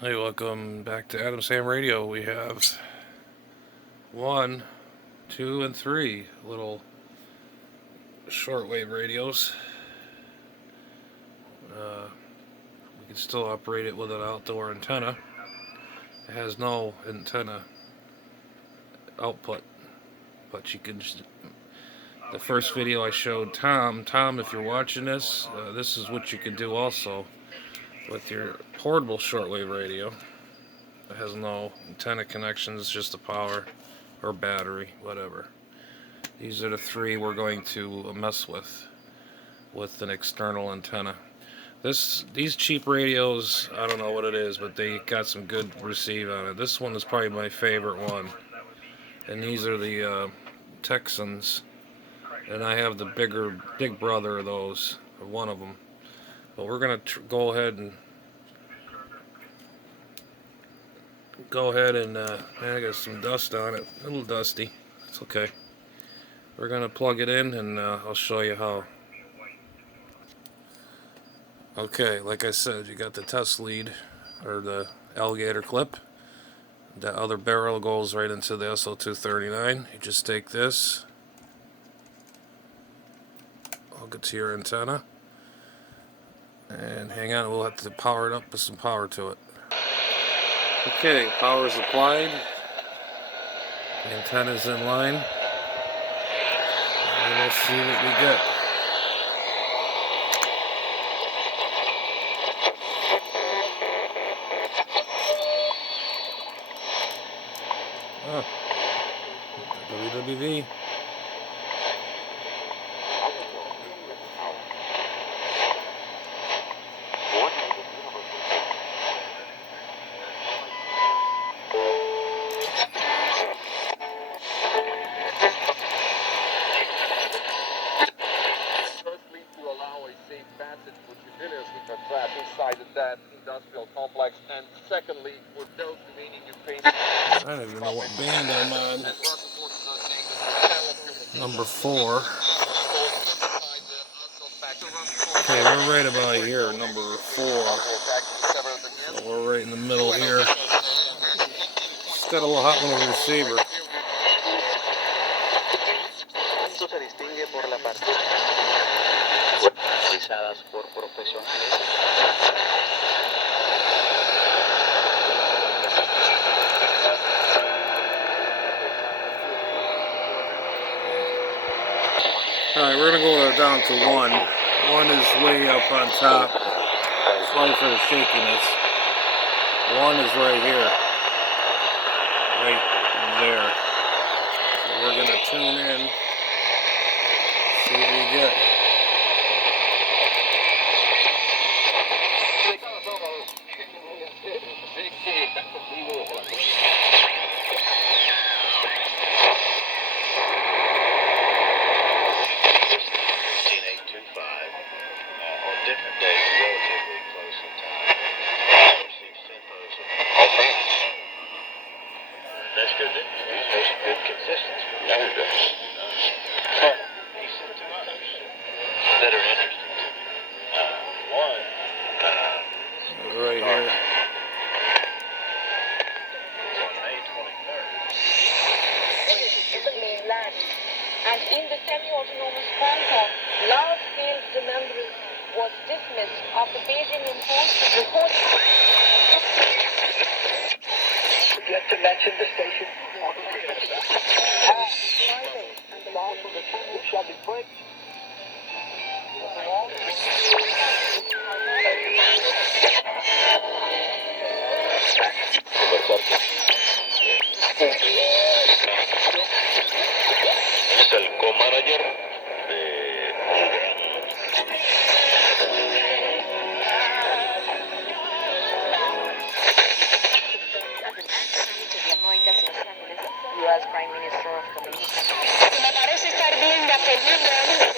Hey, welcome back to Adam Sam Radio. We have 1, 2, and 3 little shortwave radios. We can still operate it with an outdoor antenna. It has no antenna output, but you can. The first video I showed Tom, if you're watching this, this is what you can do also with your portable shortwave radio. It has no antenna connections, just the power or battery, whatever. These are the 3 we're going to mess with an external antenna. These cheap radios, I don't know what it is, but they got some good receive on it. This one is probably my favorite one. And these are the Texans. And I have the big brother of those, or one of them. But we're going to go ahead and I got some dust on it. A little dusty. It's okay. We're going to plug it in and I'll show you how. Okay, like I said, you got the test lead, or the alligator clip. That other barrel goes right into the SO239. You just take this, hook it to your antenna, and hang on, we'll have to power it up with some power to it. Okay, power is applied. The antenna's in line. And we'll see what we get. WWV. Firstly, to allow a safe passage for civilians which are trapped inside that industrial complex, and secondly, for those remaining Ukrainians. I don't even know what band I'm on. Number 4. Okay, we're right about here, number 4. So we're right in the middle here. Just got a little hot little receiver. Alright, we're going to go down to 1. 1 is way up on top. Sorry for the shakiness. 1 is right here. Right there. So we're going to tune in. See what we get. That's good. There's good consistency. Decent to others that are interesting to me. One, Right here. on May 23rd. The mainland, and in the semi-autonomous Hong Kong, large-scale remembrance was dismissed after Beijing imposed the report. Forget to mention the station. And the law The tube shall be break. Es el co-manager de U.S. Prime Minister of Dominica. Me parece estar viendo a Fernando Alonso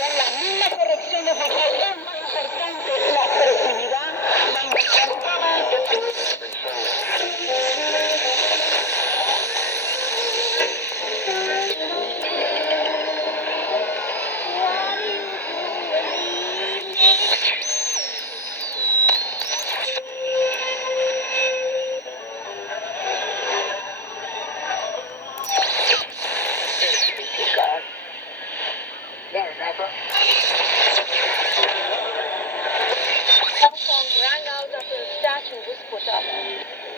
con las mismas correcciones de que es más importante la expresividad, la Hong Kong rang out after a statue was put up.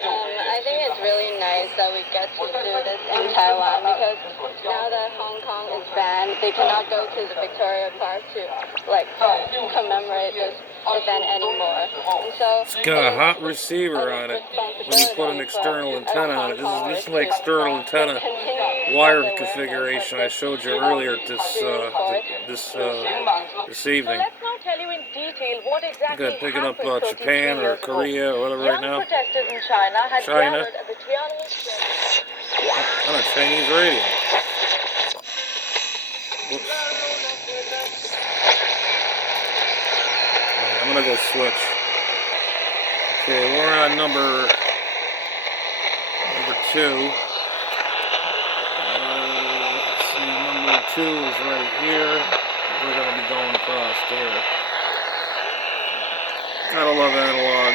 I think it's really nice that we get to do this in Taiwan because now that Hong Kong is banned, they cannot go to the Victoria Park to like commemorate this event anymore. And so It's got a hot receiver on it. When you put an external antenna on it, this is my external antenna wire configuration I showed you earlier this evening. Let's now tell you in detail what exactly Good, picking up happened 33 Japan or years ago. Korea or whatever right Young now. protesters in China had China. gathered at the Tiananmen Square. On a Chinese radio. Whoops. Alright, I'm gonna go switch. Okay, we're on number 2. Let's see, number 2 is right here. We're gonna be going across there. Gotta love analog.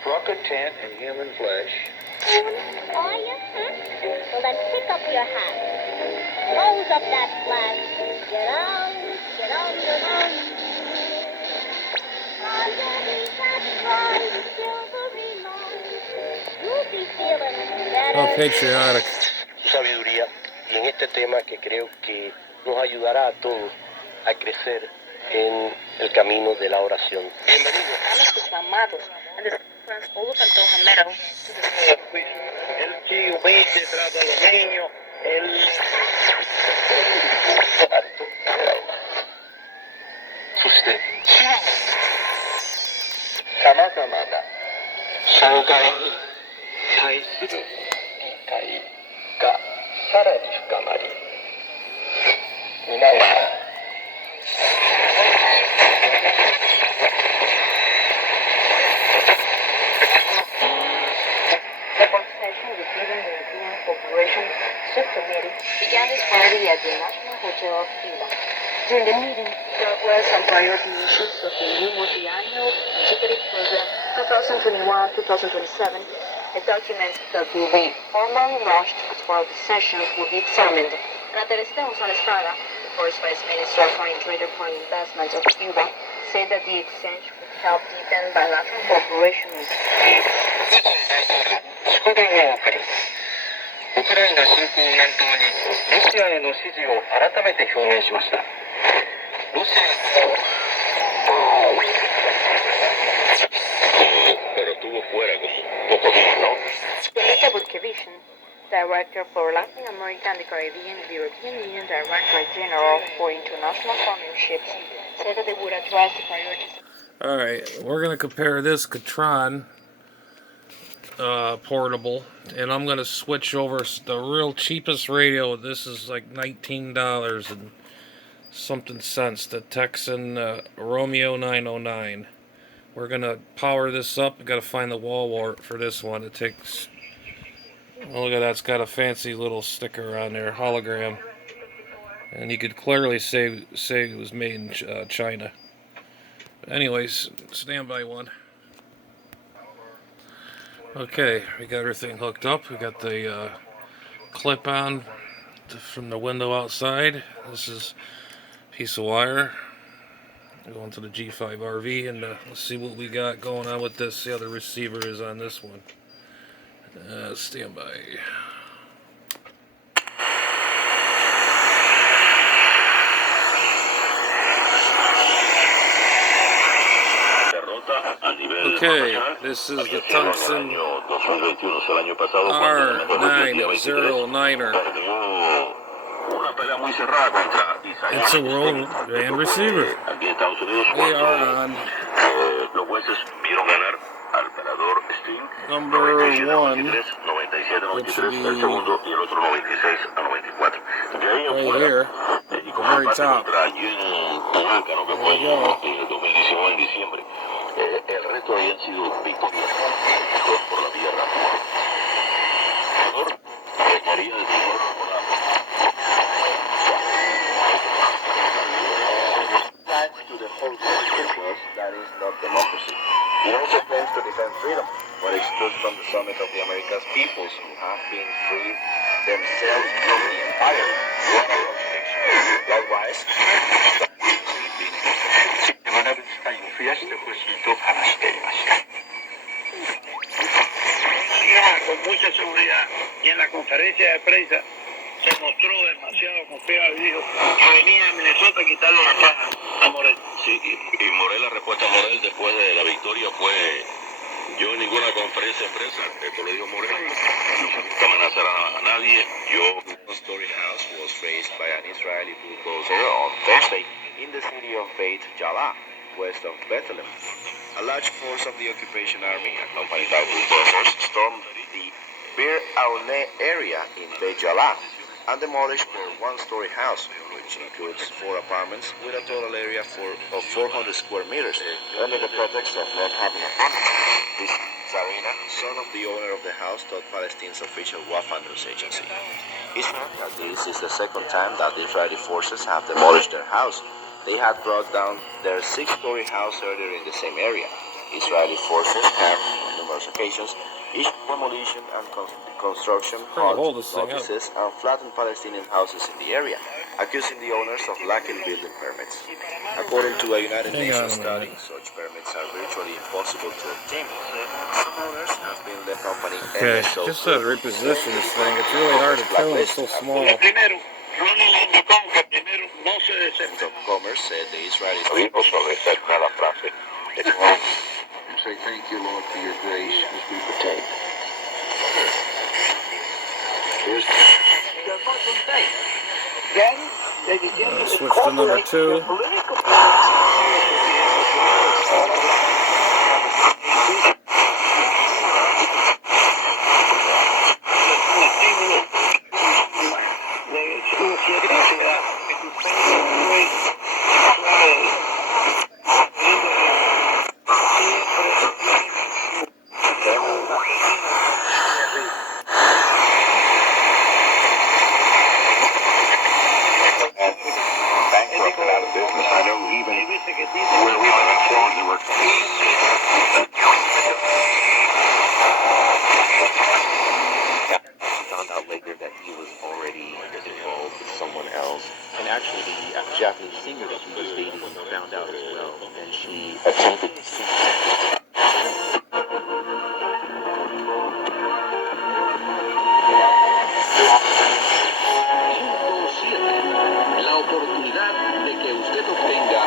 Struck a tent in human flesh. Are you? Well, then pick up your hat. Close up that flag. Get on, get on. Underneath that bright silvery moon, you'll be feeling better. How patriotic. Su sabiduría y en este tema que creo que nos ayudará a todos a crecer en el camino de la oración. Bienvenido. El tío viste trata a los niños, Usted. Samadamada. 障害に対する理解がさらに深まり、皆が began this party at the National Hotel of Cuba. During the meeting, there were some priority issues of the new multi-annual executive program 2021-2027. A document that will be formally launched as part of the sessions will be examined. Ante Esteban Estrada, the first Vice Minister of Foreign Trade and Foreign Investment of Cuba, said that the exchange would help deepen bilateral cooperation with 祝電を送り、ウクライナ侵攻を念頭にロシアへの支持を改めて表明しました。ロシアpero tuvo fuera como poco días, ¿no? Felipe Butkevision, Director for Latin America and the Caribbean of the European Union Director General for International Partnerships, said that they would address the priorities. Alright, we're going to compare this Catron portable, and I'm going to switch over the real cheapest radio. This is like $19 and something cents, the Texan Romeo 909. We're going to power this up. We've got to find the wall wart for this one. It takes... Oh, look at that. It's got a fancy little sticker on there, hologram. And you could clearly say it was made in China. Anyways, stand by one. Okay, we got everything hooked up. We got the clip on from the window outside. This is a piece of wire going to the G5 RV, and let's see what we got going on with this. See how the receiver is on this one. Stand by. Okay, this is the Tungsten R909er. It's a world band receiver. We are on number 1, which would be right here, the very top. There we go. El resto habían sido victoriosos por la vía rápida. El honor requería de temor por la... Thanks to the whole class, that is not democracy. It also claims to defend freedom, when that it stood from the summit of the Americas, peoples who have been freed themselves from the empire global occupation. Likewise, 学ぶ機会を増やしてほしいと話していました。Con mucha seguridad, y en la conferencia de prensa se mostró demasiado confiado y dijo que venía a Minnesota a quitarle la paz a Morel. Sí, y Morel, la respuesta a Morel después de la victoria fue: yo en ninguna conferencia de prensa, esto lo dijo Morel, no amenazar a nadie. One story house was raised by an Israeli bulldozer on Thursday in the city of Beit Jala, west of Bethlehem. A large force of the occupation army, accompanied by bulldozers, stormed the Bir Aune area in Beit Jala and demolished their one-story house, which includes 4 apartments with a total area of 400 square meters, under the pretext of not having a permit. This Zarina, son of the owner of the house, told Palestine's official Wafa news agency. He said that this is the second time that the Israeli forces have demolished their house. They had brought down their 6-story house earlier in the same area. Israeli forces have, on numerous occasions, issued demolition and construction notices and flattened Palestinian houses in the area, accusing the owners of lacking building permits. According to a United Nations study, such permits are virtually impossible to obtain. Some owners have been the company NSO. Just to reposition this thing, it's really hard to tell, it's so small. Commerce said the Israelis say thank you, Lord, for your grace as we partake. Switch to number 2. Japanese singer that she was dating found out as well, and she attempted to sing. La oportunidad de que usted obtenga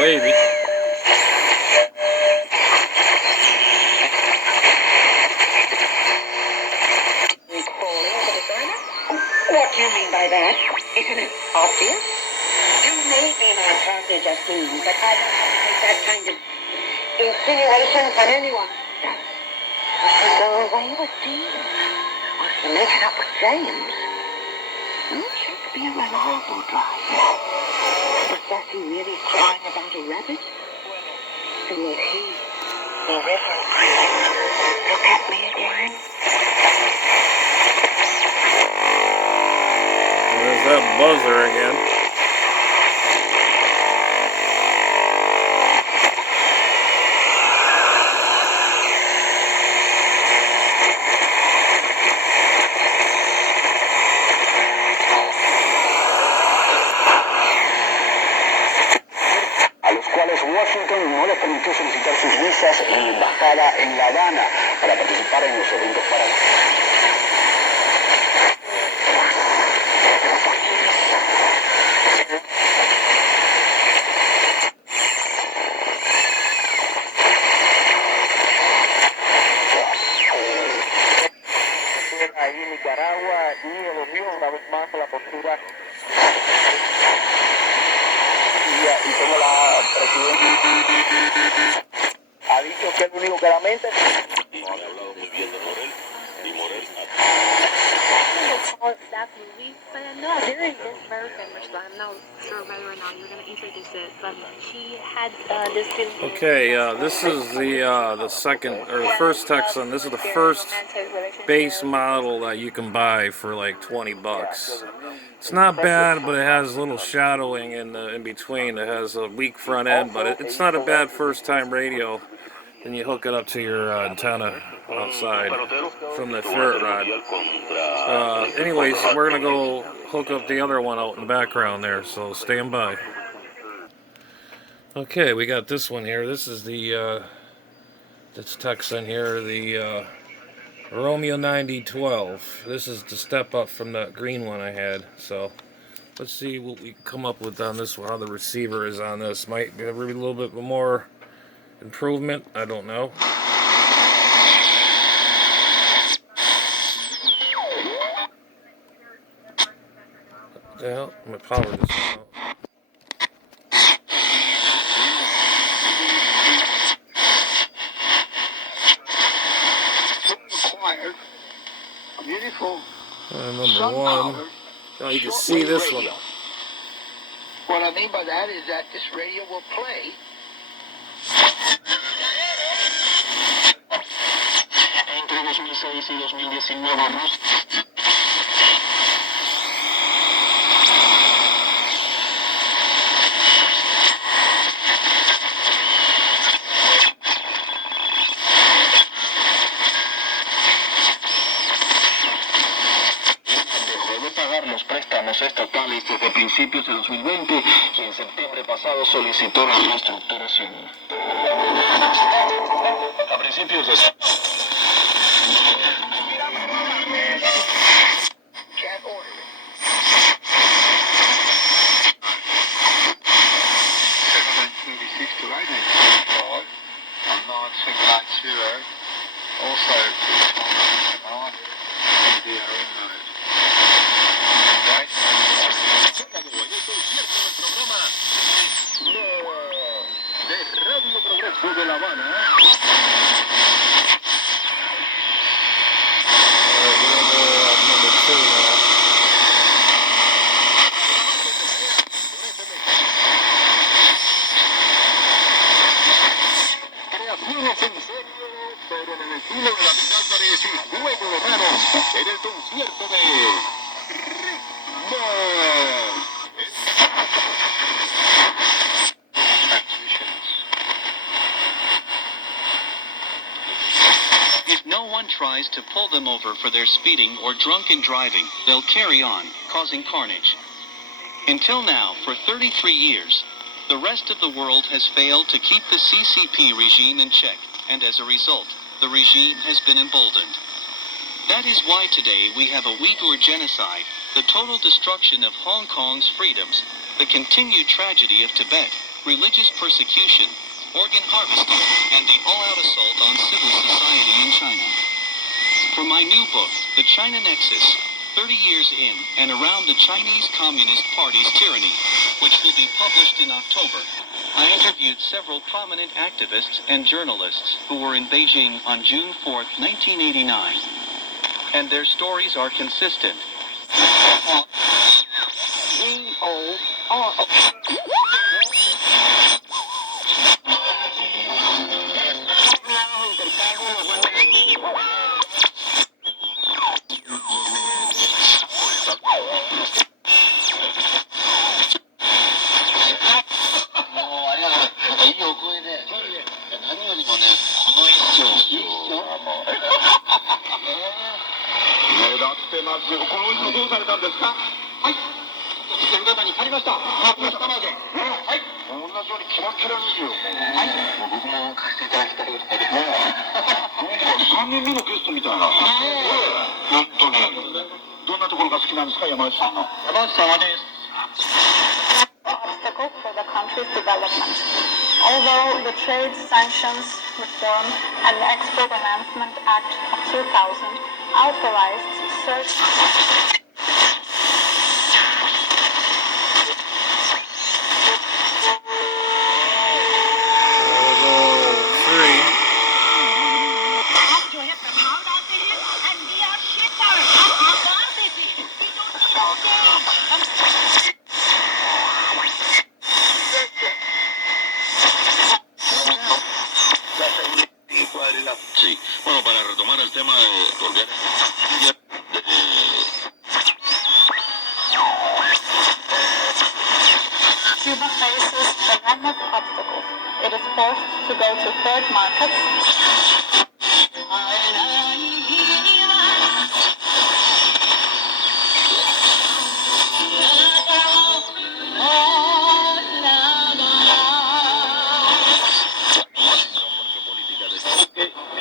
Wavy. What do you mean by that? Isn't it obvious? You may be my partner, Justine, but I don't have to take that kind of insinuation from anyone. To go away with Dean, or to make it up with James. You should be a reliable driver. Is Bessie really crying about a rabbit? And will he, the Reverend Priest, look at me again? There's that buzzer again. A los cuales Washington no les permitió solicitar sus visas Texas y embajada en La Habana para participar en los eventos para... Ahí Nicaragua y el Unión una vez más la postura y como la presidenta ha dicho que es el único que lamenta. Y ha hablado muy bien de Morel y Morel That movie, but no, during this version, which I'm not sure whether or not you're going to introduce it, but she had this film. Okay, this is the second or the first Texan. This is the first base model that you can buy for like 20 bucks. It's not bad, but it has a little shadowing in between. It has a weak front end, but it's not a bad first time radio. Then you hook it up to your antenna outside from the ferret rod. Anyways, we're gonna go hook up the other one out in the background there, so stand by. Okay, we got this one here. This is the that's Texan here, the Romeo 9012. This is the step up from that green one I had. So let's see what we come up with on this one. How the receiver is on this. Might be a little bit more improvement. I don't know. What the hell? I'm gonna power this one out. Number one. Oh, you can see this one. What I mean by that is that this radio will play entre 2006 y 2019. Los préstamos estatales desde principios de 2020 y en septiembre pasado solicitó la reestructuración. A principios de... Can't order it. I'm not thinking like 2-0. Also, de La Habana. Number 2 now. Creaciones en serio, pero en el estilo de David Álvarez y Juego de Manos en el concierto de Ritmo. If no one tries to pull them over for their speeding or drunken driving, they'll carry on, causing carnage. Until now, for 33 years, the rest of the world has failed to keep the CCP regime in check, and as a result, the regime has been emboldened. That is why today we have a Uyghur genocide, the total destruction of Hong Kong's freedoms, the continued tragedy of Tibet, religious persecution, organ harvesting, and the all-out assault on civil society in China. For my new book, The China Nexus, 30 years in and around the Chinese Communist Party's tyranny, which will be published in October, I interviewed several prominent activists and journalists who were in Beijing on June 4, 1989. And their stories are consistent. Obstacle for the country's development. Although the Trade Sanctions Reform and the Export Enhancement Act of 2000 authorized search. Sí, bueno, para retomar el tema de porque Cuba faces a mammoth obstacle. It is forced to go to third markets.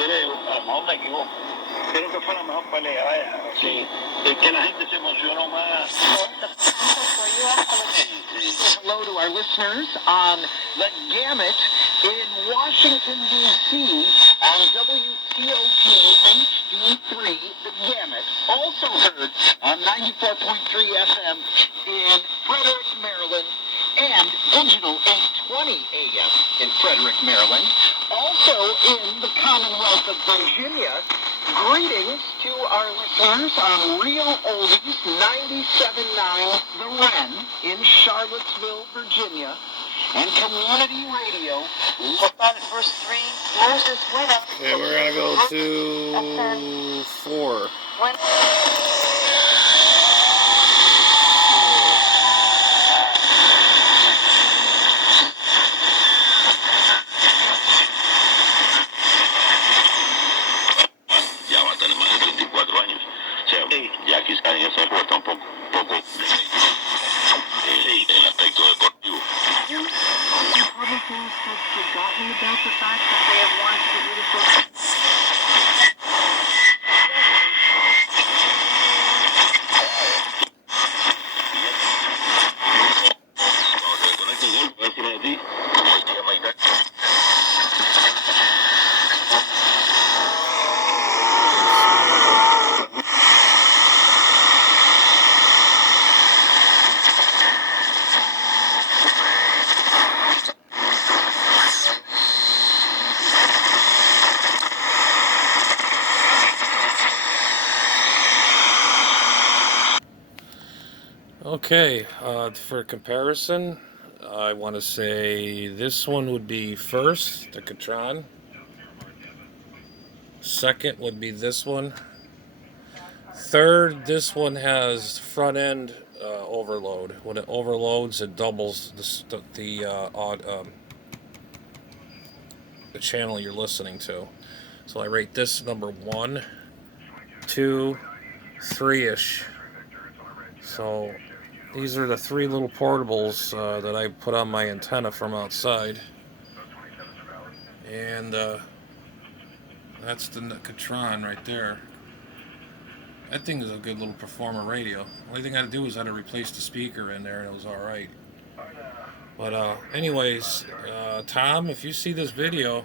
creo, a lo mejor me equivoco, creo que fue la mejor pelea, vaya, sí, es que la gente se emocionó más. Hello to our listeners on the gamut in Washington, D.C. on WTOP HD3, the gamut. Also heard on 94.3 FM in Frederick, Maryland, and digital 820 AM in Frederick, Maryland. Also in the Commonwealth of Virginia. Greetings to our listeners on Real Oldies 97.9 The Wren in Charlottesville, Virginia, and Community Radio. We'll start at verse 3. Moses went up. Okay, we're gonna go to 4. Ya va a tener más de 34 años. O sea, ya quizás en esa época está un poco el aspecto deportivo. Republicans have forgotten about the fact that they have wanted to get rid of Okay, for comparison, I want to say this one would be first, the Catron. Second would be this one. Third, this one has front end overload. When it overloads, it doubles the channel you're listening to. So I rate this number 1, 2, 3-ish. So these are the 3 little portables that I put on my antenna from outside. And that's the Catron right there. That thing is a good little performer radio. Only thing I had to do was I had to replace the speaker in there and it was alright. But anyways, Tom, if you see this video,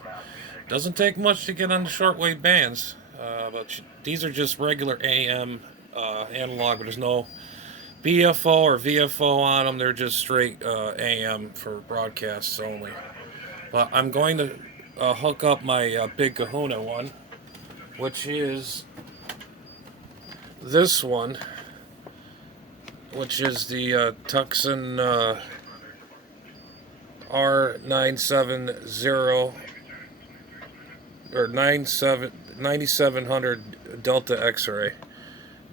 doesn't take much to get on the shortwave bands. But these are just regular AM analog, but there's no BFO or VFO on them. They're just straight AM for broadcasts only. But I'm going to hook up my Big Kahuna one, which is this one, which is the Tucson R970 or 9700 Delta X-ray.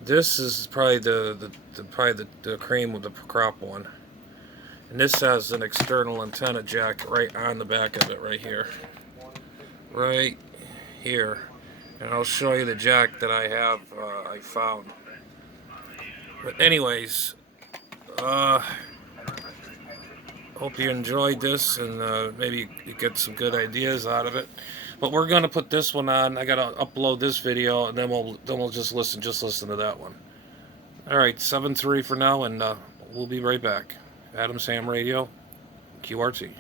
This is probably the cream of the crop one, and this has an external antenna jack right on the back of it, right here, and I'll show you the jack that I have I found. But anyways, Hope you enjoyed this and maybe you get some good ideas out of it. But we're gonna put this one on. I gotta upload this video and then we'll just listen to that one. All right, 7-3 for now, and we'll be right back. Adams Ham Radio, QRT.